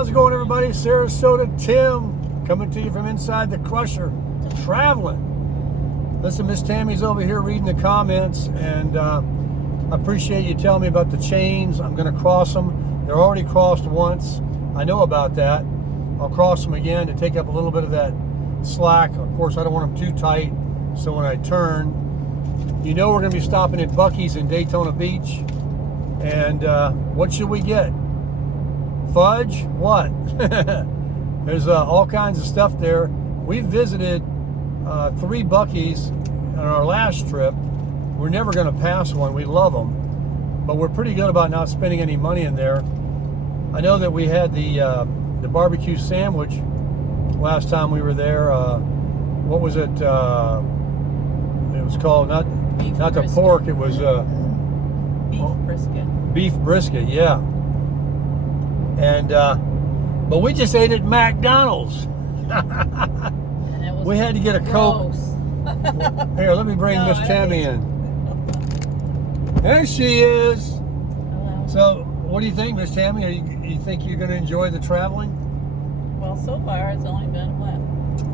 How's it going, everybody? Sarasota Tim coming to you from inside the crusher, traveling. Listen, Miss Tammy's over here reading the comments, and I appreciate you telling me about the chains. I'm going to cross them. They're already crossed once. I know about that. I'll cross them again to take up a little bit of that slack. Of course, I don't want them too tight, so when I turn, you know we're going to be stopping at Buc-ee's in Daytona Beach. And what should we get? Fudge? What? There's all kinds of stuff there. We visited 3 Buc-ee's on our last trip. We're never going to pass one. We love them, but we're pretty good about not spending any money in there. I know that we had the barbecue sandwich last time we were there. What was it? It was called not the pork. It was beef brisket. Beef brisket, yeah. And but we just ate at McDonald's. And it was we had to get a Coke. Here, let me bring Miss Tammy in. There she is. Hello. So, what do you think, Miss Tammy? You think you're going to enjoy the traveling? Well, so far it's only been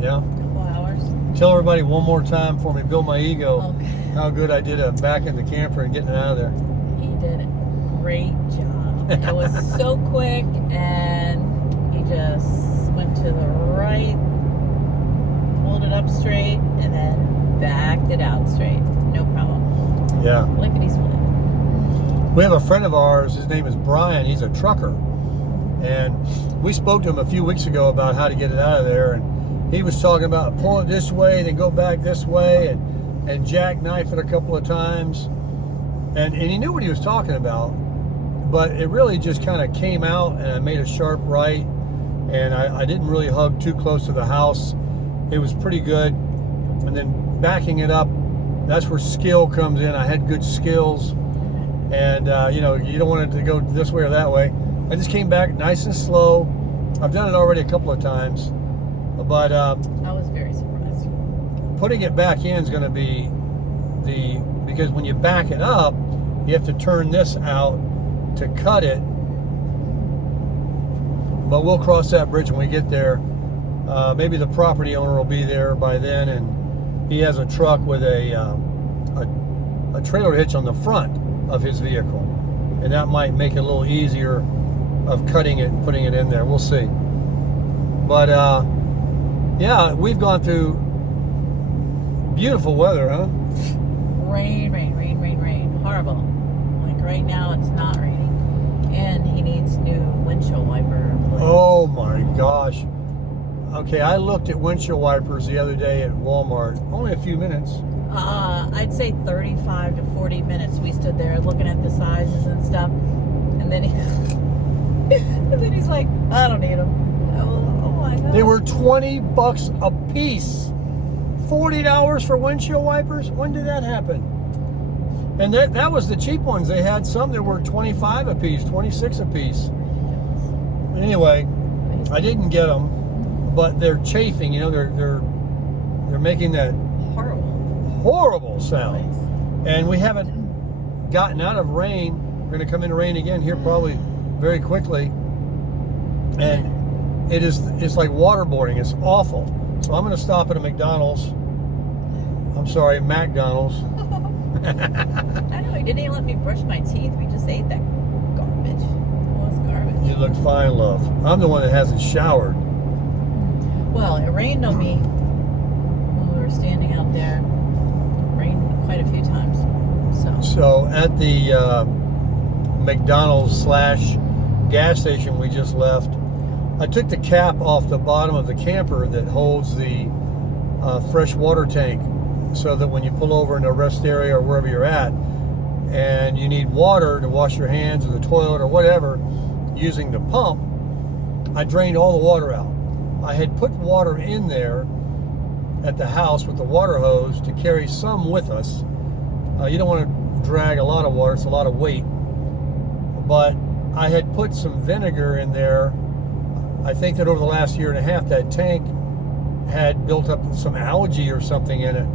Yeah. a couple hours. Tell everybody one more time for me, build my ego, Okay. how good I did back in the camper and getting it out of there. He did a great job. It was so quick, and he just went to the right, pulled it up straight, and then backed it out straight. No problem. Yeah. Lickety split. We have a friend of ours, his name is Brian, he's a trucker. And we spoke to him a few weeks ago about how to get it out of there. And he was talking about pull it this way, then go back this way, and jackknife it a couple of times. And he knew what he was talking about, but it really just kind of came out, and I made a sharp right, and I didn't really hug too close to the house. It was pretty good. And then backing it up, that's where skill comes in. I had good skills, and you know, you don't want it to go this way or that way. I just came back nice and slow. I've done it already a couple of times, but I was very surprised. putting it back in is going to be because when you back it up, you have to turn this out to cut it. But we'll cross that bridge when we get there. Maybe the property owner will be there by then, and he has a truck with a trailer hitch on the front of his vehicle, and that might make it a little easier of cutting it and putting it in there. We'll see. But yeah, we've gone through beautiful weather, huh? Rain. Horrible. Like right now it's not raining. And he needs new windshield wiper blades. Oh my gosh. Okay, I looked at windshield wipers the other day at Walmart. Only a few minutes. I'd say 35 to 40 minutes. We stood there looking at the sizes and stuff. And then he's like, I don't need them. Oh my God. They were $20 a piece. $40 for windshield wipers? When did that happen? And that was the cheap ones. They had some that were 25 a piece, 26 a piece. Anyway, I didn't get them, but they're chafing. You know, they're making that horrible sound. And we haven't gotten out of rain. We're going to come into rain again here probably very quickly. And it's like waterboarding. It's awful. So I'm going to stop at a McDonald's. I'm sorry, McDonald's. I know, he didn't even let me brush my teeth. We just ate that garbage. It was garbage. You look fine, love. I'm the one that hasn't showered. Well, it rained on me when we were standing out there. It rained quite a few times. So at the McDonald's / gas station we just left, I took the cap off the bottom of the camper that holds the fresh water tank, so that when you pull over in a rest area or wherever you're at and you need water to wash your hands or the toilet or whatever using the pump, I drained all the water out. I had put water in there at the house with the water hose to carry some with us. You don't want to drag a lot of water, it's a lot of weight. But I had put some vinegar in there. I think that over the last year and a half, that tank had built up some algae or something in it.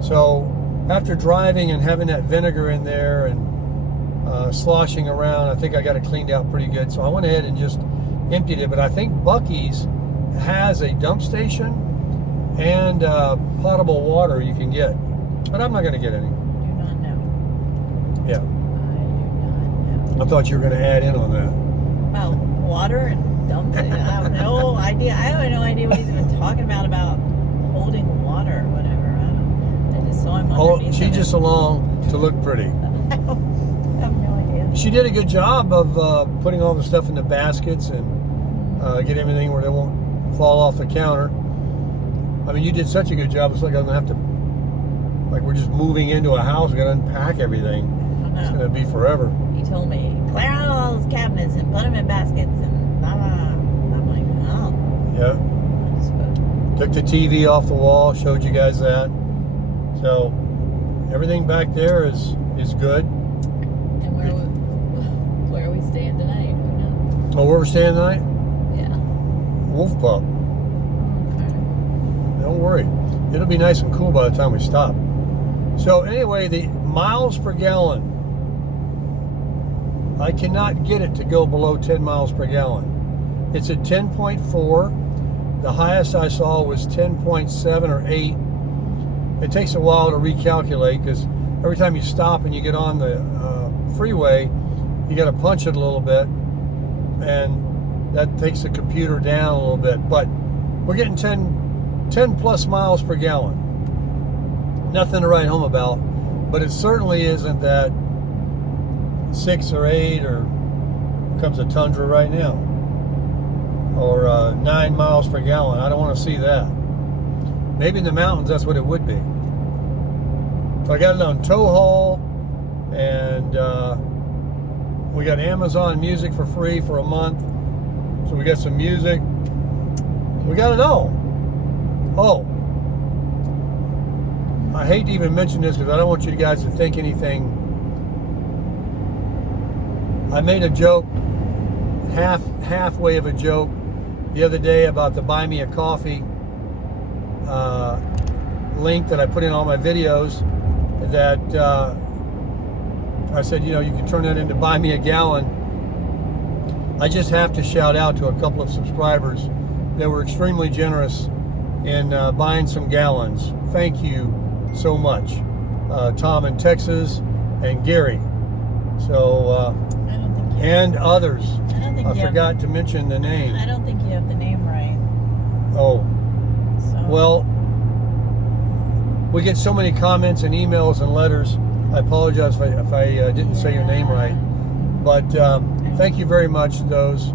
So after driving and having that vinegar in there and sloshing around, I think I got it cleaned out pretty good. So I went ahead and just emptied it. But I think Buc-ee's has a dump station and potable water you can get. But I'm not going to get any. Do not know. Yeah. I do not know. I thought you were going to add in on that. Well, water and dumping. I have no idea. I have no idea what he's even talking about holding water or whatever. I just saw him underneath. She's just along to look pretty. I have no idea. She did a good job of putting all the stuff in the baskets and get everything where they won't fall off the counter. I mean, you did such a good job. It's like I'm going to have to, like we're just moving into a house. We're going to unpack everything. It's going to be forever. He told me, clear out all those cabinets and put them in baskets and blah, blah. I'm like, oh. Yeah. Took the TV off the wall, showed you guys that. So everything back there is good. And where are we staying tonight? Who knows? Oh, where we're staying tonight? Yeah. Wolf Pub. Okay. Don't worry. It'll be nice and cool by the time we stop. So anyway, the miles per gallon. I cannot get it to go below 10 miles per gallon. It's at 10.4. The highest I saw was 10.7 or 8. It takes a while to recalculate because every time you stop and you get on the freeway, you got to punch it a little bit, and that takes the computer down a little bit. But we're getting 10 plus miles per gallon. Nothing to write home about, but it certainly isn't that 6 or 8 or comes a Tundra right now, or 9 miles per gallon. I don't want to see that. Maybe in the mountains that's what it would be. So I got it on tow haul, and we got Amazon Music for free for a month. So we got some music. We got it all. Oh, I hate to even mention this because I don't want you guys to think anything. I made a joke, halfway of a joke, the other day about the Buy Me a Coffee link that I put in all my videos. That I said, you know, you can turn that into Buy Me a Gallon. I just have to shout out to a couple of subscribers that were extremely generous in buying some gallons. Thank you so much, Tom in Texas and Gary. So and others. I forgot to mention the name. I don't think you have the name right. Oh. So. Well, we get so many comments and emails and letters. I apologize if I didn't say your name right. But thank you very much, those.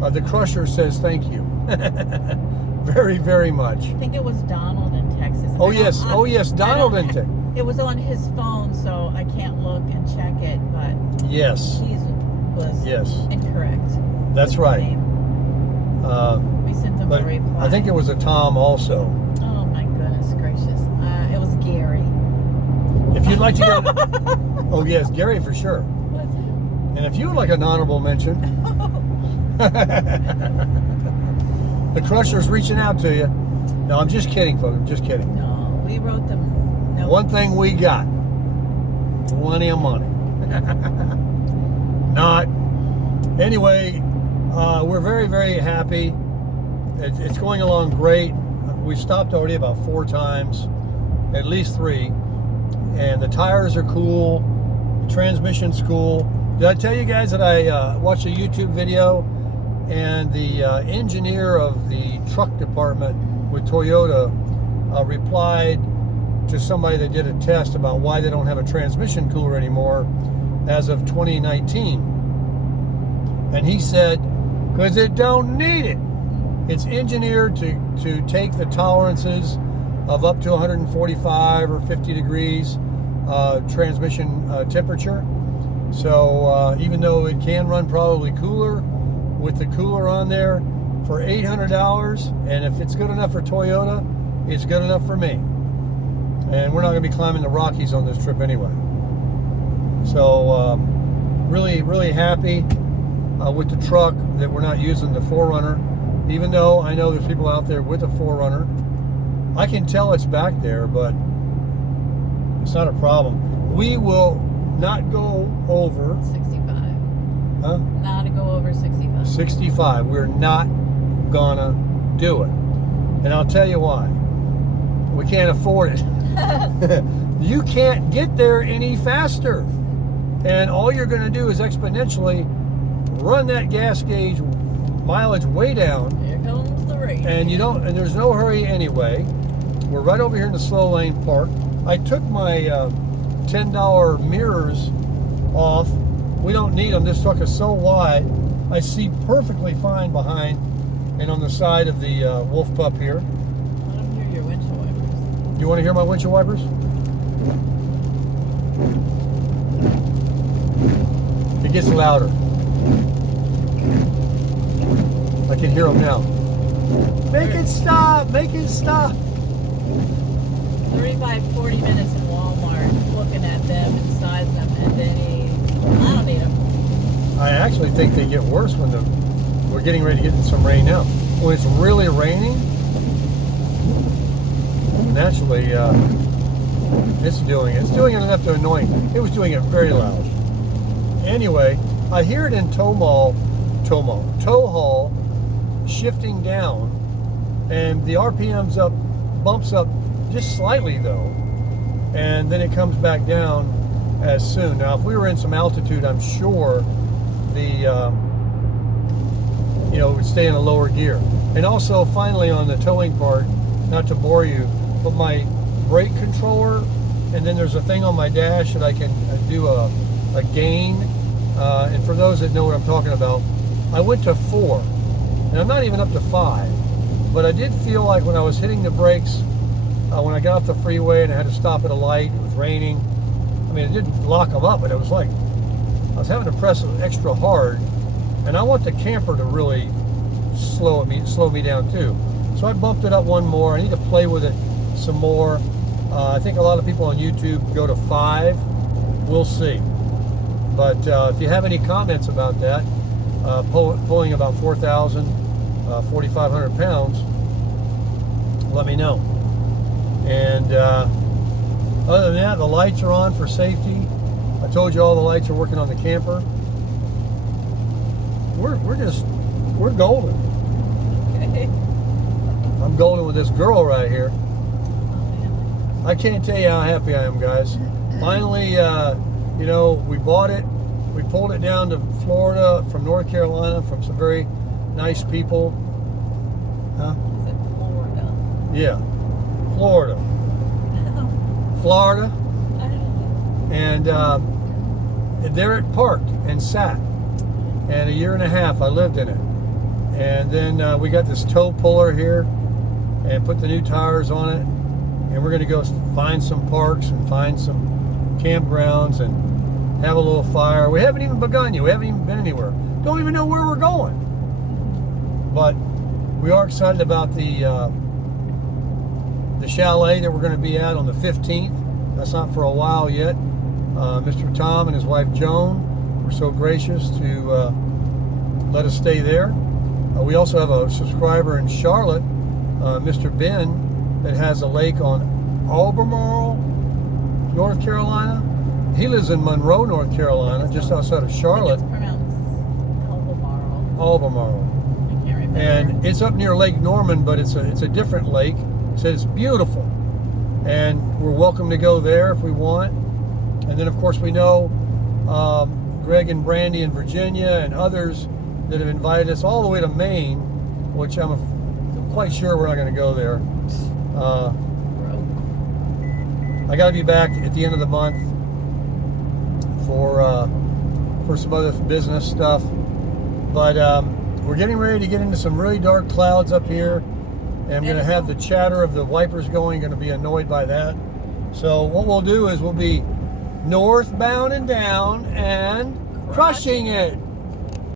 The Crusher says thank you. Very, very much. I think it was Donald in Texas. Oh, yes. Oh, yes. Donald in Texas. It was on his phone, so I can't look and check it, but yes, he was incorrect. That's right. We sent him a reply. I think it was a Tom also. Oh, my goodness gracious. It was Gary. If you'd like to go... Oh, yes, Gary for sure. Was it? And if you would like an honorable mention... The Crusher's reaching out to you. No, I'm just kidding, folks. I'm just kidding. No, we wrote them. No. One thing we got. Plenty of money. Not. Anyway, we're very, very happy. It's going along great. We've stopped already about 4 times. At least 3. And the tires are cool. The transmission's cool. Did I tell you guys that I watched a YouTube video and the engineer of the truck department with Toyota replied to somebody that did a test about why they don't have a transmission cooler anymore as of 2019. And he said, because it don't need it. It's engineered to take the tolerances of up to 145 or 50 degrees transmission temperature. So even though it can run probably cooler, with the cooler on there for $800, and if it's good enough for Toyota, it's good enough for me. And we're not going to be climbing the Rockies on this trip anyway. So really, really happy with the truck that we're not using the 4Runner, even though I know there's people out there with a 4Runner. I can tell it's back there, but it's not a problem. We will not go over 65. Huh? Not to go over 65. 65. We're not gonna do it. And I'll tell you why. We can't afford it. You can't get there any faster. And all you're gonna do is exponentially run that gas gauge mileage way down. Here comes the rain. And and there's no hurry anyway. We're right over here in the slow lane park. I took my $10 mirrors off. We don't need them. This truck is so wide. I see perfectly fine behind and on the side of the Wolf Pup here. I don't hear your windshield wipers. You want to hear my windshield wipers? It gets louder. I can hear them now. Make it stop! Make it stop! 40 minutes in Walmart looking at them and sizing them, and then I don't need them. I actually think they get worse when we're getting ready to get some rain now. When it's really raining, naturally, it's doing it enough to annoy me. It was doing it very loud. Anyway, I hear it in tow haul, shifting down, and the RPM's up, bumps up just slightly though, and then it comes back down as soon. Now, if we were in some altitude, I'm sure the it would stay in a lower gear. And also, finally, on the towing part, not to bore you, but my brake controller, and then there's a thing on my dash that I can do a gain. And for those that know what I'm talking about, I went to 4, and I'm not even up to 5, but I did feel like when I was hitting the brakes, when I got off the freeway and I had to stop at a light, it was raining. I mean, it didn't lock them up, but it was like I was having to press it extra hard, and I want the camper to really slow me down too. So I bumped it up one more. I need to play with it some more. I think a lot of people on YouTube go to 5. We'll see. But if you have any comments about that, pulling about 4,000, 4,500 pounds, let me know. And other than that, the lights are on for safety. I told you all the lights are working on the camper. We're golden. Okay. I'm golden with this girl right here. I can't tell you how happy I am, guys. Finally, we bought it. We pulled it down to Florida from North Carolina from some very nice people. Huh? Is it Florida? Yeah. Florida. Florida. And there it parked and sat. And a year and a half I lived in it. And then we got this tow puller here and put the new tires on it. And we're going to go find some parks and find some campgrounds and have a little fire. We haven't even begun yet. We haven't even been anywhere. Don't even know where we're going. But we are excited about the chalet that we're going to be at on the 15th. That's not for a while yet. Mr. Tom and his wife Joan were so gracious to let us stay there. We also have a subscriber in Charlotte, Mr. Ben, that has a lake on Albemarle, North Carolina. He lives in Monroe, North Carolina, just outside of Charlotte. It's pronounced Albemarle. Albemarle. I can't remember. And it's up near Lake Norman, but it's a different lake. So it's beautiful. And we're welcome to go there if we want. And then, of course, we know Greg and Brandy in Virginia and others that have invited us all the way to Maine, which I'm quite sure we're not going to go there. I got to be back at the end of the month for some other business stuff. But we're getting ready to get into some really dark clouds up here. And I'm going to have the chatter of the wipers going, going to be annoyed by that. So what we'll do is we'll be northbound and down and crushing it.